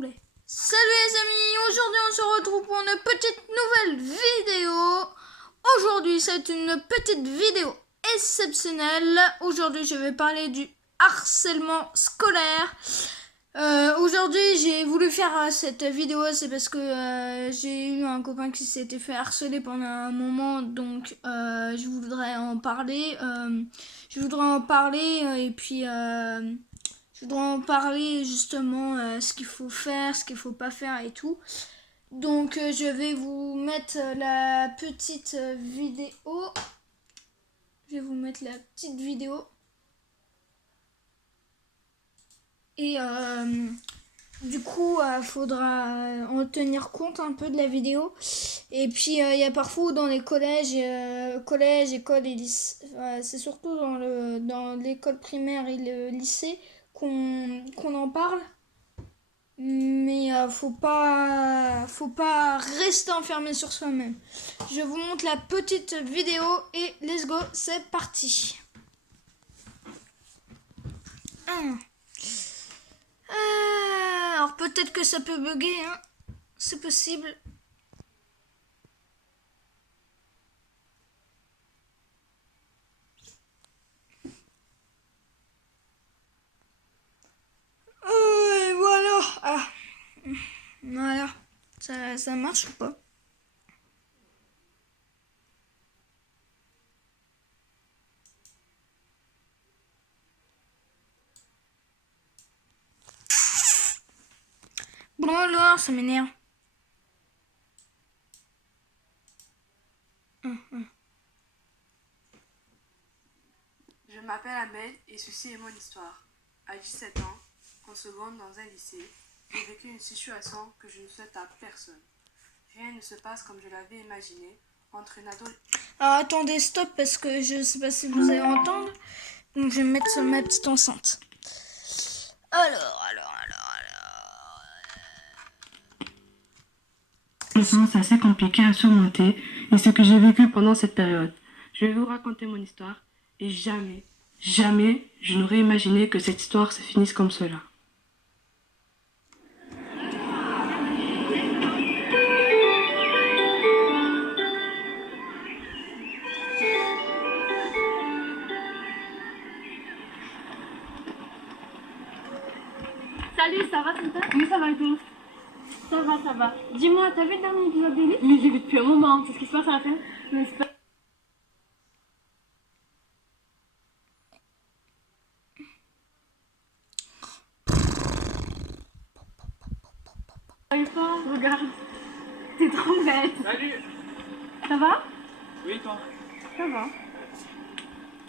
Oulé. Salut les amis, aujourd'hui on se retrouve pour une petite nouvelle vidéo. Aujourd'hui c'est une petite vidéo exceptionnelle. Aujourd'hui je vais parler du harcèlement scolaire. Aujourd'hui j'ai voulu faire cette vidéo, c'est parce que j'ai eu un copain qui s'était fait harceler pendant un moment, donc je voudrais en parler. Et puis je voudrais en parler justement ce qu'il faut faire, ce qu'il faut pas faire et tout. Donc je vais vous mettre la petite vidéo. Je vais vous mettre la petite vidéo. Et du coup, faudra en tenir compte un peu de la vidéo. Et puis, il y a parfois dans les collèges, écoles et lycées, c'est surtout dans l'école primaire et le lycée qu'on en parle. Mais faut pas rester enfermé sur soi-même. Je vous montre la petite vidéo et let's go, c'est parti. Alors peut-être que ça peut bugger, hein. C'est possible. Et voilà. Voilà. Ça marche ou pas? Bon alors, ça m'énerve. Je m'appelle Ahmed et ceci est mon histoire. À 17 ans, en seconde dans un lycée, j'ai vécu une situation que je ne souhaite à personne. Rien ne se passe comme je l'avais imaginé entre une ado... Alors attendez, stop, parce que je sais pas si vous allez entendre. Donc je vais mettre sur ma petite enceinte. Alors. C'est assez compliqué à surmonter et ce que j'ai vécu pendant cette période. Je vais vous raconter mon histoire et jamais, je n'aurais imaginé que cette histoire se finisse comme cela. Salut, ça va Tata? Oui, ça va et toi? Ça va. Dis-moi, t'as vu le dernier épisode d'Elite? Mais j'ai vu depuis un moment, c'est ce qui se passe à la fin. Mais c'est pas... Regarde, t'es trop bête. Salut. Ça va? Oui, toi. Ça va.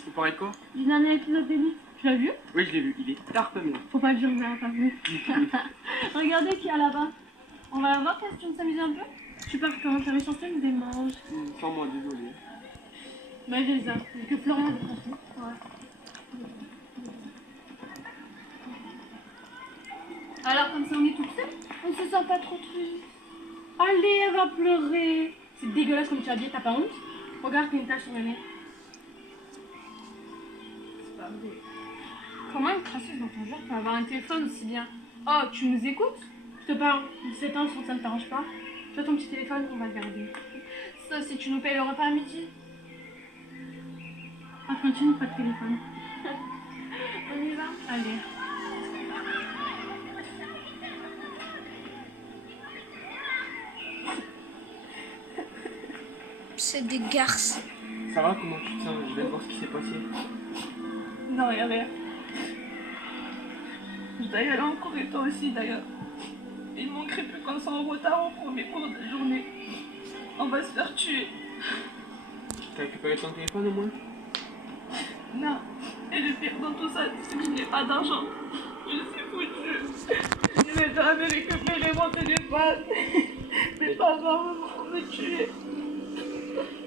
Vous parlez de quoi? Du dernier épisode d'Elite, tu l'as vu? Oui, je l'ai vu. Il est tarpe bien. Faut pas le dire, vous l'avez pas vu. Regardez qui est là-bas. On va voir, question de s'amuser un peu? Je suis partant, t'avais chanté une des manges. Sans moi, désolé. Bah j'ai les autres, que Florian a chanté. Ouais. Alors comme ça on est toutes seules? On se sent pas trop triste. Allez, elle va pleurer. C'est dégueulasse comme tu as dit, t'as pas honte? Regarde, il y a une tache sur le nez. C'est pas vrai. Comment une crasseuse dans ton genre peut avoir un téléphone aussi bien? Oh, tu nous écoutes? Je te parle. 17 ans, ça ne t'arrange pas? Tu as ton petit téléphone, on va le garder. Ça, si tu nous payes le repas à midi. Ah, continue, pas de téléphone. On y va? Allez. C'est des garces. Ça va, comment tu te sens? Je viens de voir ce qui s'est passé. Non, y'a rien. Je dois y aller en cours et toi aussi d'ailleurs. Il manquerait plus qu'on soit en retard au premier cours de journée. On va se faire tuer. T'as récupéré ton téléphone au moins? Non. Et le pire dans tout ça, c'est que je n'ai pas d'argent. Je suis foutue. Je vais jamais récupérer mon téléphone. Mes parents vont me tuer.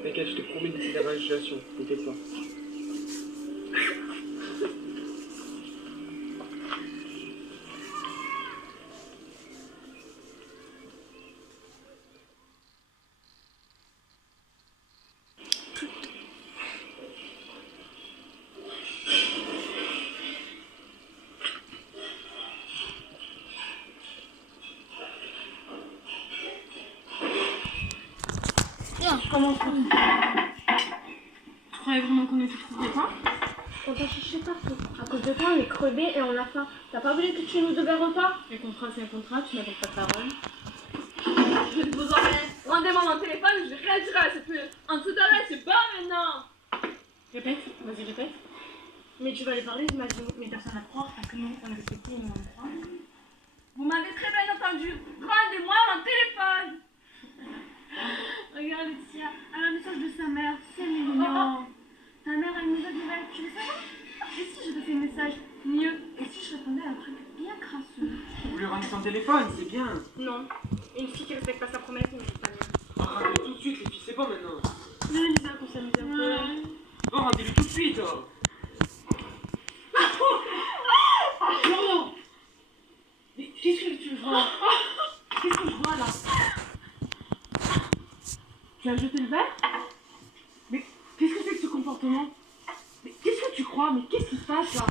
T'inquiète, je te promets d'ici la situation. T'inquiète pas. Comment on se retrouve? Tu croyais vraiment qu'on ne te trouverait pas? On t'a cherché partout. À cause de toi, on est crevés et on a faim. T'as pas voulu que tu nous devais repas? Un contrat, c'est un contrat, tu n'avais pas de parole. Je ne vous emmène. Rendez-moi mon téléphone, je réagirai, c'est plus un tout à l'heure, c'est pas maintenant. Répète, vas-y, répète. Mais tu vas aller parler, j'imagine. Mais personne n'a croire, parce que nous, on est respecté et nous, on croit. Vous m'avez très bien entendu. Rendez-moi mon téléphone. Regarde, Laetitia, elle a un message de sa mère, c'est mignon. Ta mère, elle nous a dit, tu veux savoir? Et si je te fais un message mieux? Et si je répondais à un truc bien crasseux? Vous lui rendez son téléphone, c'est bien. Non. Une fille qui respecte pas sa promesse, ne dit pas bien. Rendez-le tout de suite, les filles, c'est bon maintenant. Viens, Lisa, qu'on s'amuse un peu. Bon, rendez-le tout de suite. Oh. Non! Mais qu'est-ce que tu vois? Qu'est-ce que je vois là? Tu as jeté le verre? Mais qu'est-ce que c'est que ce comportement? Mais qu'est-ce que tu crois? Mais qu'est-ce qui se passe là?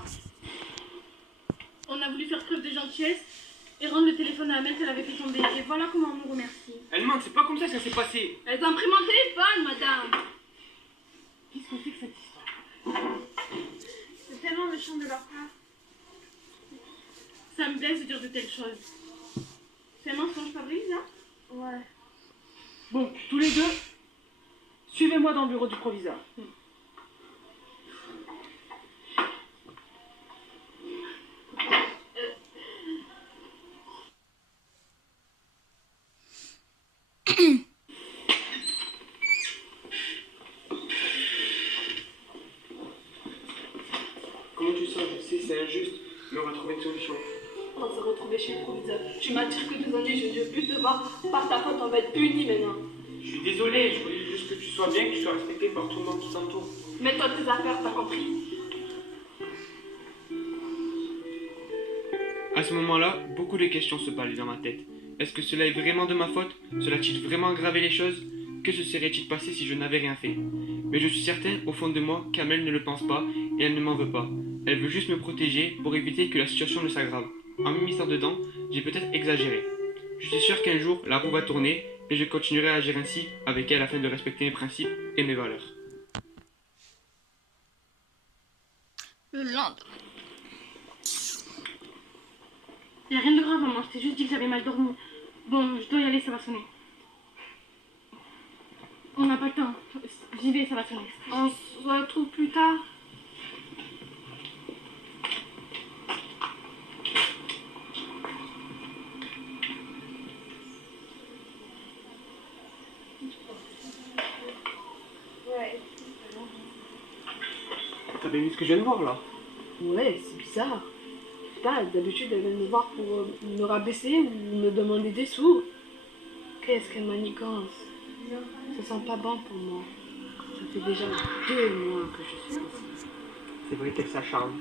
On a voulu faire preuve de gentillesse et rendre le téléphone à Amel qu'elle avait fait tomber. Et voilà comment on nous remercie. Elle ment, c'est pas comme ça que ça s'est passé. Elle a imprimé mon téléphone, madame. Qu'est-ce que c'est que cette histoire? C'est tellement méchant de leur part. Ça me blesse de dire de telles choses. C'est un mensonge, pas vrai, Lisa? Ouais. Bon, tous les deux, suivez-moi dans le bureau du proviseur. Comment tu sens? Je sais, c'est injuste, mais on va trouver une solution. On s'est retrouvés chez le proviseur. Tu m'attires que 2 années, je ne veux plus te voir. Par ta faute, on va être punis maintenant. Je suis désolé, je voulais juste que tu sois bien, que tu sois respecté par tout le monde qui t'entoure. Mets-toi de tes affaires, t'as compris? À ce moment-là, beaucoup de questions se parlaient dans ma tête. Est-ce que cela est vraiment de ma faute? Cela a-t-il vraiment aggravé les choses? Que se serait-il passé si je n'avais rien fait? Mais je suis certain, au fond de moi, qu'Amel ne le pense pas et elle ne m'en veut pas. Elle veut juste me protéger pour éviter que la situation ne s'aggrave. En m'immisçant dedans, j'ai peut-être exagéré. Je suis sûr qu'un jour, la roue va tourner et je continuerai à agir ainsi avec elle afin de respecter mes principes et mes valeurs. Le lendemain. Y'a rien de grave, maman. Je t'ai juste dit que j'avais mal dormi. Bon, je dois y aller, ça va sonner. On n'a pas le temps. J'y vais, ça va sonner. On se retrouve plus tard. T'as bien vu ce que je viens de voir là? Ouais, c'est bizarre. Putain, d'habitude, elle vient me voir pour me rabaisser ou me demander des sous. Qu'est-ce qu'elle manigance? Ça sent pas bon pour moi. Ça fait déjà 2 mois que je suis ici. C'est vrai qu'elle s'acharne.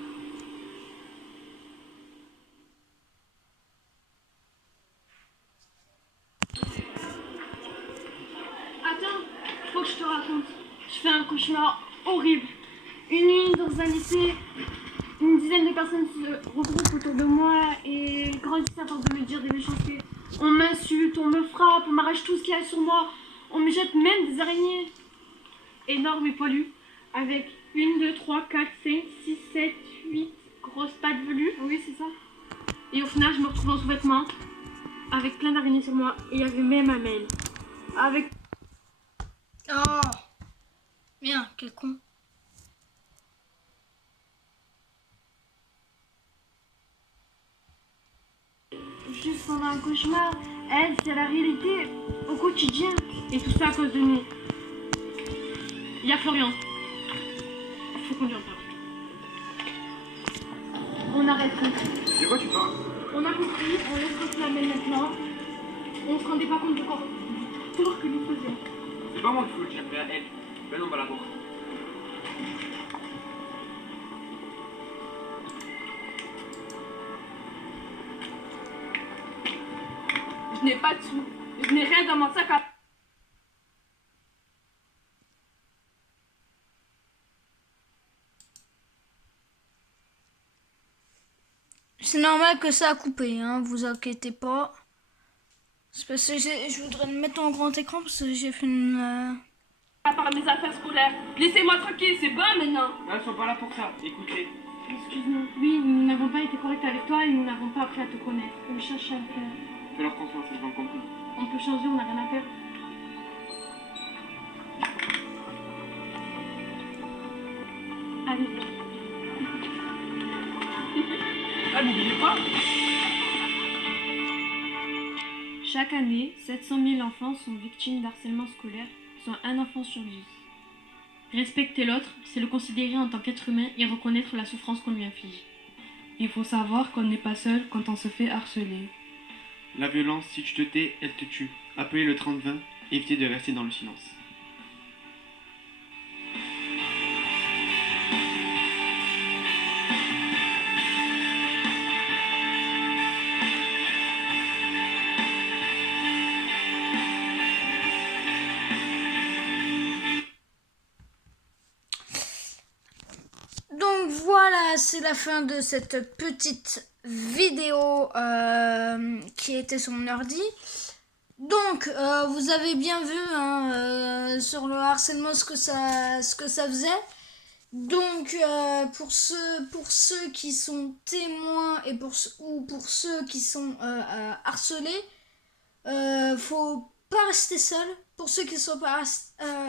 Attends, faut que je te raconte. Je fais un cauchemar horrible. Une nuit dans un lycée, une dizaine de personnes se regroupent autour de moi et grandissent à force de me dire des méchancetés. On m'insulte, on me frappe, on m'arrache tout ce qu'il y a sur moi. On me jette même des araignées énormes et poilues avec 1, 2, 3, 4, 5, 6, 7, 8 grosses pattes velues. Oui, c'est ça. Et au final, je me retrouve en sous-vêtements avec plein d'araignées sur moi et il y avait même Amel. Avec Oh! Bien, quel con. juste pendant un cauchemar, elle, c'est la réalité au quotidien. Et tout ça à cause de nous. Il y a Florian. Faut qu'on lui en parle. On arrête tout. De quoi tu parles? On a compris, on laisse passer la main maintenant. On se rendait pas compte du corps que nous faisions. C'est pas moi qui faut le dire, mais à elle. Ben on va la voir. Je n'ai pas de sous. Je n'ai rien dans mon sac à... C'est normal que ça a coupé, hein, vous inquiétez pas. C'est parce que je voudrais le mettre en grand écran parce que j'ai fait une à part mes affaires scolaires. Laissez-moi tranquille, c'est bon maintenant. Non, ils sont pas là pour ça, écoute-les. Excuse-nous, oui, nous n'avons pas été corrects avec toi et nous n'avons pas appris à te connaître. On cherche à faire. Fais-leur confiance, ils ont compris. On peut changer, on n'a rien à faire. Allez. Ah, n'oubliez pas. Chaque année, 700 000 enfants sont victimes d'harcèlement scolaire, soit un enfant sur 10. Respecter l'autre, c'est le considérer en tant qu'être humain et reconnaître la souffrance qu'on lui inflige. Il faut savoir qu'on n'est pas seul quand on se fait harceler. La violence, si tu te tais, elle te tue. Appelez le 30-20, évitez de rester dans le silence. Donc voilà, c'est la fin de cette petite vidéo qui était sur mon ordi. Donc, vous avez bien vu hein, sur le harcèlement ce que ça faisait. Donc, pour ceux qui sont témoins et pour ceux qui sont harcelés, faut pas rester seul. Pour ceux qui sont pas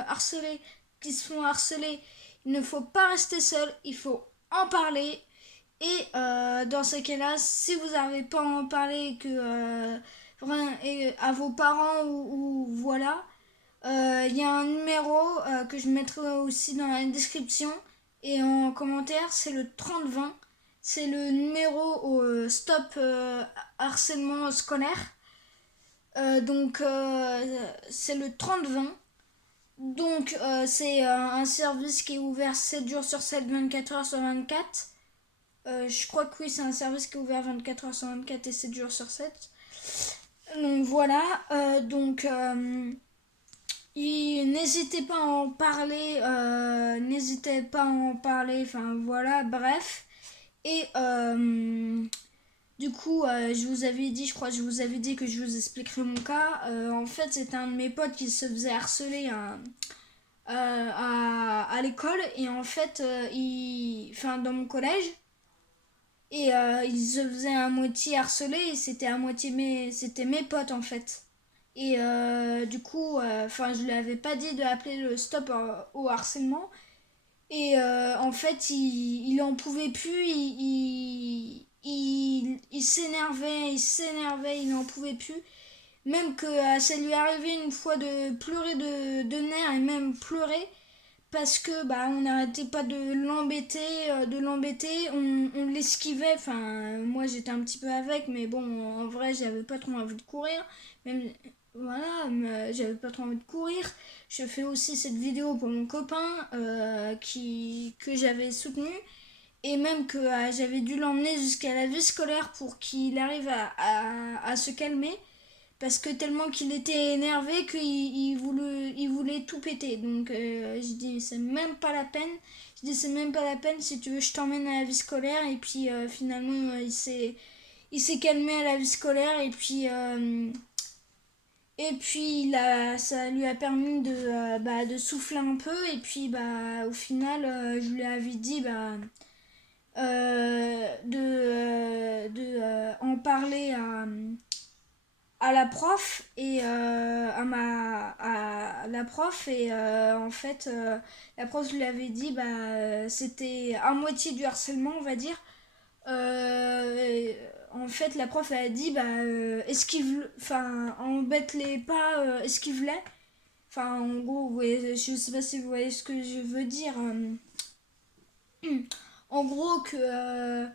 harcelés, qui se font harceler, il ne faut pas rester seul, il faut en parler. Et dans ces cas-là, si vous n'arrivez pas à en parler à vos parents ou voilà, il y a un numéro que je mettrai aussi dans la description et en commentaire, c'est le 3020. C'est le numéro au Stop harcèlement scolaire. Donc c'est le 3020. Donc c'est un service qui est ouvert 7 jours sur 7, 24 heures sur 24. Je crois que oui, c'est un service qui est ouvert 24 heures sur 24 et 7 jours sur 7. Donc voilà, n'hésitez pas à en parler, enfin voilà, bref. Et du coup, je vous avais dit que je vous expliquerai mon cas. En fait, c'était un de mes potes qui se faisait harceler à l'école et en fait, dans mon collège. Et il se faisait à moitié harceler et c'était mes potes en fait. Et du coup, je lui avais pas dit de appeler le stop au harcèlement. Et en fait, il en pouvait plus, il s'énervait, il en pouvait plus. Même que ça lui arrivait une fois de pleurer de nerfs et même pleurer parce que on n'arrêtait pas de l'embêter, on l'esquivait, enfin moi j'étais un petit peu avec, mais bon en vrai j'avais pas trop envie de courir, même voilà, j'avais pas trop envie de courir. Je fais aussi cette vidéo pour mon copain que j'avais soutenu et même que j'avais dû l'emmener jusqu'à la vie scolaire pour qu'il arrive à se calmer. Parce que tellement qu'il était énervé qu'il voulait tout péter. Donc je dis c'est même pas la peine. Si tu veux je t'emmène à la vie scolaire. Et puis finalement il s'est calmé à la vie scolaire. Et puis ça lui a permis de souffler un peu. Et puis au final je lui avais dit en parler à la prof et à la prof et en fait la prof lui avait dit c'était à moitié du harcèlement on va dire. En fait la prof a dit embête-les pas, esquive-les, enfin en gros ouais, je sais pas si vous voyez ce que je veux dire, en gros que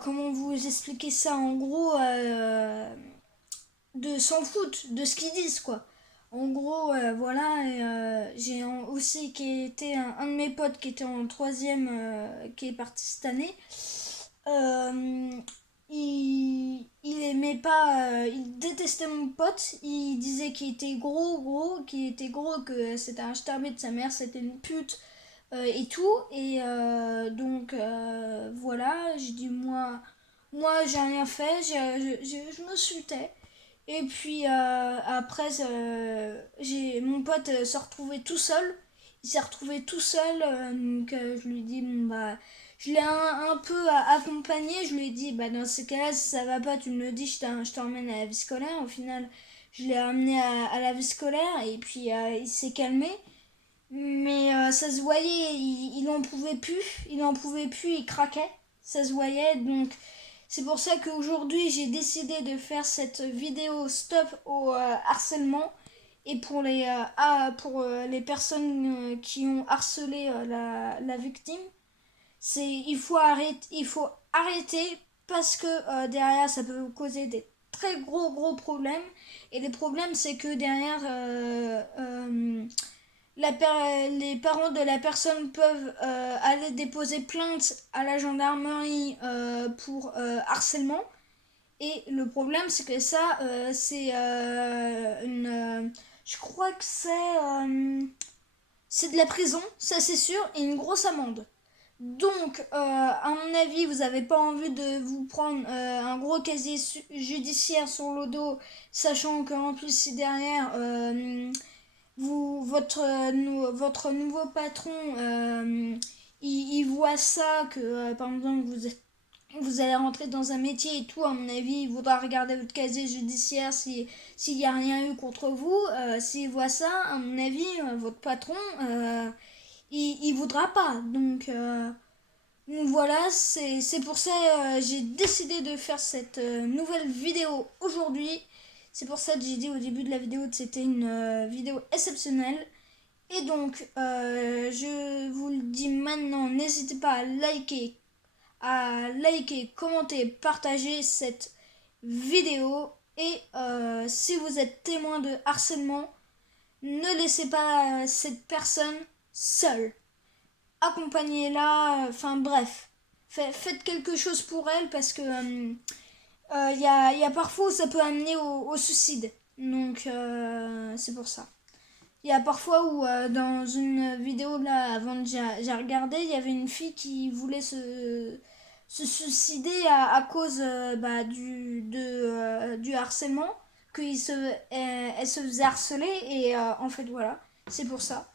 comment vous expliquer ça, en gros de s'en foutre de ce qu'ils disent quoi. En gros voilà, et, j'ai aussi qui était un de mes potes qui était en troisième qui est parti cette année. Il aimait pas, il détestait mon pote, il disait qu'il était gros, que c'était un starbé de sa mère, c'était une pute et tout. Et donc voilà, je dis moi j'ai rien fait, je me suis tais. Et puis après, mon pote s'est retrouvé tout seul. Il s'est retrouvé tout seul, donc je lui ai dit, bon bah, je l'ai un peu accompagné. Je lui ai dit, bah dans ces cas-là, si ça va pas, tu me le dis, je t'emmène à la vie scolaire. Au final, je l'ai amené à la vie scolaire et puis il s'est calmé. Mais ça se voyait, il en pouvait plus, il craquait, ça se voyait. Donc c'est pour ça qu'aujourd'hui j'ai décidé de faire cette vidéo stop au harcèlement. Et pour les personnes qui ont harcelé la victime, il faut arrêter parce que derrière ça peut vous causer des très gros problèmes. Et les problèmes c'est que derrière les parents de la personne peuvent aller déposer plainte à la gendarmerie pour harcèlement. Et le problème, c'est que ça, c'est je crois que c'est de la prison, ça c'est sûr, et une grosse amende. Donc, à mon avis, vous n'avez pas envie de vous prendre un gros casier judiciaire sur le dos, sachant qu'en plus, si derrière, votre nouveau patron, il voit ça, que par exemple, vous allez rentrer dans un métier et tout, à mon avis, il voudra regarder votre casier judiciaire s'il n'y a rien eu contre vous. S'il voit ça, à mon avis, votre patron, il voudra pas. Donc voilà, c'est pour ça j'ai décidé de faire cette nouvelle vidéo aujourd'hui. C'est pour ça que j'ai dit au début de la vidéo que c'était une vidéo exceptionnelle. Et donc, je vous le dis maintenant, n'hésitez pas à liker, commenter, partager cette vidéo. Et si vous êtes témoin de harcèlement, ne laissez pas cette personne seule. Accompagnez-la, enfin bref. Faites quelque chose pour elle parce que y a parfois où ça peut amener au suicide. Donc c'est pour ça. Il y a parfois où dans une vidéo là avant que j'ai regardé, il y avait une fille qui voulait se suicider à cause du harcèlement, elle se faisait harceler et en fait voilà, c'est pour ça.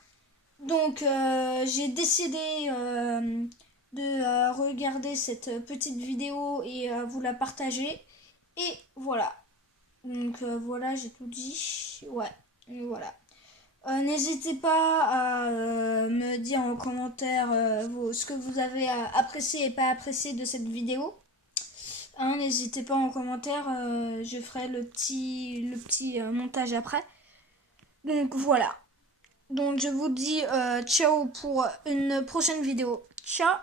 Donc j'ai décidé de regarder cette petite vidéo et vous la partager. Et voilà. Donc voilà, j'ai tout dit. Ouais, voilà. N'hésitez pas à me dire en commentaire ce que vous avez apprécié et pas apprécié de cette vidéo. Hein, n'hésitez pas en commentaire, je ferai le petit montage après. Donc voilà. Donc je vous dis ciao pour une prochaine vidéo. Ciao!